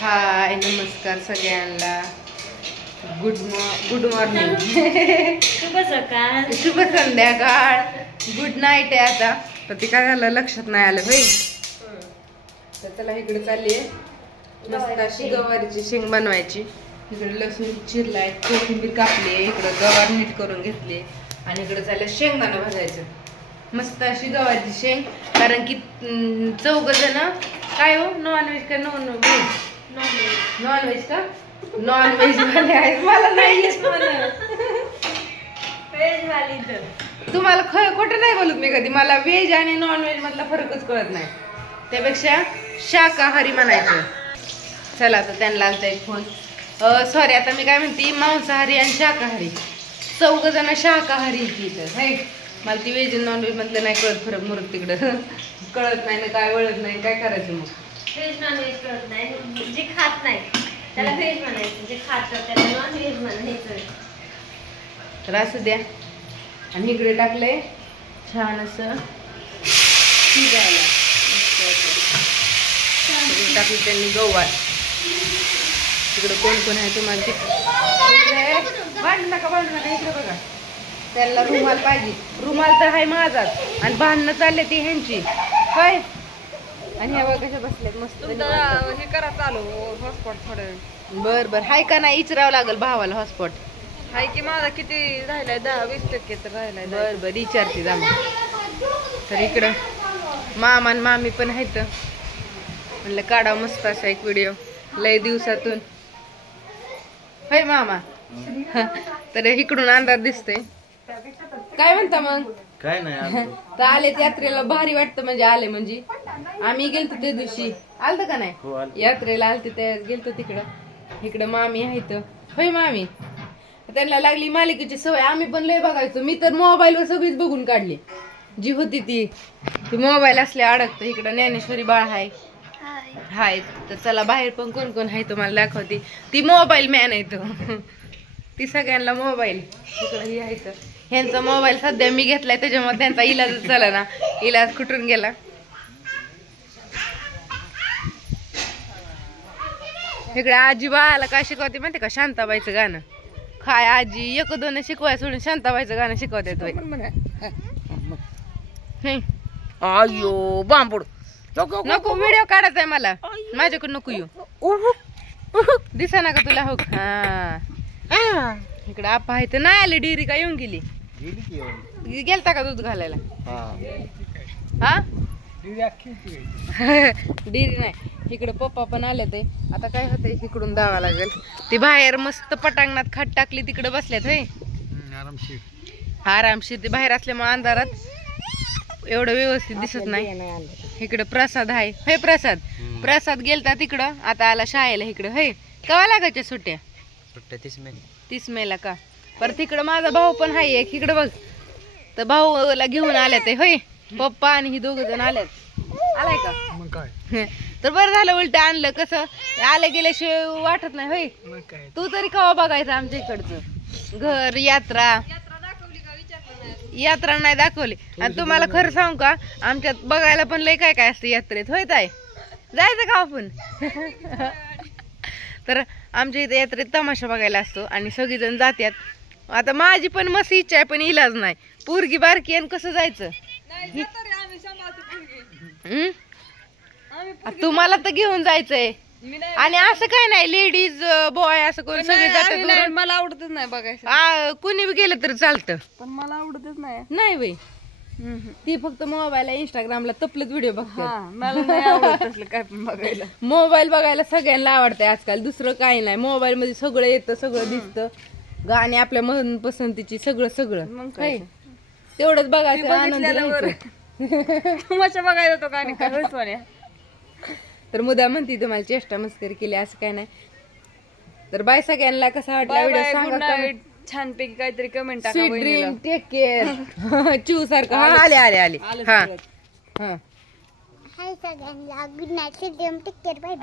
हाय नमस्कार सगळ्यांना. Good morning शुभ सकाळ शुभ संध्याकाळ गुड नाईट आहे आता. तर ते काय झालं लक्षात नाही आलं भाई. तर चला इकडे चालली आहे मस्त अशी गवारीची शेंग बनवायची. इकडे लसूण चिरलाय, कोथिंबीर कापली आहे, इकडे गवार नीट करून घेतली आणि इकडे चाललं शेंगदाणा भाजायचं. मस्त अशी गवारीची शेंग. कारण की 4 जण काय हो नॉनव्हेज का नॉनव्हेज का नॉनव्हेज वाले आहेत. मला नाही येत तुम्हाला खोटं नाही बोलत मी कधी. मला व्हेज आणि नॉनव्हेज मधला फरकच कळत नाही. त्यापेक्षा शाकाहारी म्हणायचं. चला तर त्यांना आलता एक फोन. सॉरी आता मी काय म्हणते मांसाहारी आणि शाकाहारी 4 जण शाकाहारी तिथं. मला ती व्हेज नॉनव्हेज मधलं नाही कळत फरक. मुरत तिकडं कळत नाही ना काय वळत नाही. काय करायचं मग. व्हेज नॉनव्हेज कळत नाही. जे खात नाही त्याला व्हेज म्हणायचं, जे खातं त्याला नॉनव्हेज म्हणायचं. तर असं द्या. आणि इकडे टाकलंय छान असं शिजायला. टाकली त्यांनी गवार. तिकडे कोण कोण आहे तुम्हाला भांडू नका इकडे बघा. त्याला रुमाल पाहिजे. रुमाल तर आहे माझाच आणि भांडणं चालले ती ह्यांची काय. आणि ह्या बघा कशा बसल्यात मस्त. हे करा चालू हॉटस्पॉट थोडं. बर हाय का नाही विचारावं लागेल भावाला. हॉटस्पॉट हाय की माझा किती राहिलाय 10-20% तर राहिलाय. बर विचारते जा. तर इकडं मामा आणि मामी पण आहेत. म्हणलं काढा मस्त असा एक व्हिडिओ लय दिवसातून. होय मामा. तर इकडून अंदाज दिसतोय. काय म्हणता मग. काय नाही तर आले यात्रेला भारी वाटतं. म्हणजे आले म्हणजे आम्ही गेलतो त्या दिवशी. आलत का नाही यात्रेला आलते त्या गेलतो तिकडं. इकडं मामी आहेत. होय मामी. त्यांना लागली मालिकेची सवय. आम्ही पण लय बघायचो. मी तर मोबाईलवर सगळीच बघून काढली जी होती ती मोबाईल असले अडकत. इकडं ज्ञानेश्वरी बाळ हाय. तर चला बाहेर पण कोण कोण आहे तुम्हाला दाखवते. ती मोबाईल मॅन आहे तो. ती सगळ्यांना मोबाईल. इकडं ही आहे. ह्यांचा मोबाईल सध्या मी घेतलाय त्याच्यामुळे त्यांचा इलाजच झाला ना. इलाज कुठून गेला. इकडे आजी बाळाला काय शिकवते माहिती का. शांताबाईचं गाणं. काय आजी 1-2 शिकवाय सोडून शांताबाईचं गाणं शिकवतात. आयो बांबूड नको व्हिडिओ काढायचा आहे मला. माझ्याकडे नको येऊ. दिसा ना का तुला. हो हा इकडे आपा आहे तर नाही आले. डिरी का येऊन गेली. गेलता का दूध घालायला. हा डिरी नाही. इकडे पप्पा पण आले ते. आता काय होतंय इकडून दावा लागेल. ती बाहेर मस्त पटांगणात खाट टाकली तिकडे बसल्यात. होय आरामशीर. ते बाहेर असल्यामुळे अंधारात एवढं व्यवस्थित दिसत नाही. इकडे प्रसाद आहे. हे प्रसाद गेलता तिकडं. आता आला शाळेला इकडं. हे केव्हा लागायच्या सुट्ट्या. 30 मेला का. परत तिकडं माझा भाऊ पण आहे एक. इकडं बघ. तर भाऊला घेऊन आल्यात होय. पप्पा आणि ही 2 जण आल्यात. आलाय का. तर बरं झालं उलट आणलं. कसं आले गेल्याशिवाय वाटत नाही. होय तू तरी केव्हा बघायचं आमच्या इकडचं घर. यात्रा नाही दाखवली. आणि तुम्हाला खरं सांगू का आमच्यात बघायला पण लय काय काय असतं यात्रेत. होय ताई जायचं का आपण. तर आमच्या इथे यात्रेत तमाशा बघायला असतो आणि सगळीजण जात्यात. आता माझी पण मस्त इच्छा आहे पण इलाज नाही. पोरगी बारकी आणि कसं जायचं. तुम्हाला तर घेऊन जायचंय. आणि असं काय नाही लेडीज बॉय असं कोण सगळे जातात. मला आवडतच नाही बघायचं. कुणी बी गेलं तर चालतं पण मला आवडतच नाही बाई. ती फक्त मोबाईलला इंस्टाग्रामला तपलत व्हिडिओ बघते. मला नाही आवडत तसलं काय पण बघायला. मोबाईल बघायला सगळ्यांना आवडतंय आजकाल. दुसरं काही नाही. मोबाईल मध्ये सगळं येतं, सगळं दिसतं. गाणी आपल्या मनपसंतीची सगळं मग काय तेवढंच बघायचं. तमाशा बघायला तो गाणी काय. तर मुद्दा म्हणते तुम्हाला चेष्टा मस्करी केली असं काय नाही. तर बाय सगळ्यांना. कसा वाटला व्हिडिओ सांगा. छानपैकी काहीतरी कमेंट टाका. Sweet dream take care. चू सारखं. आले हा हाय सगळ्यांना good night. Take care. Bye.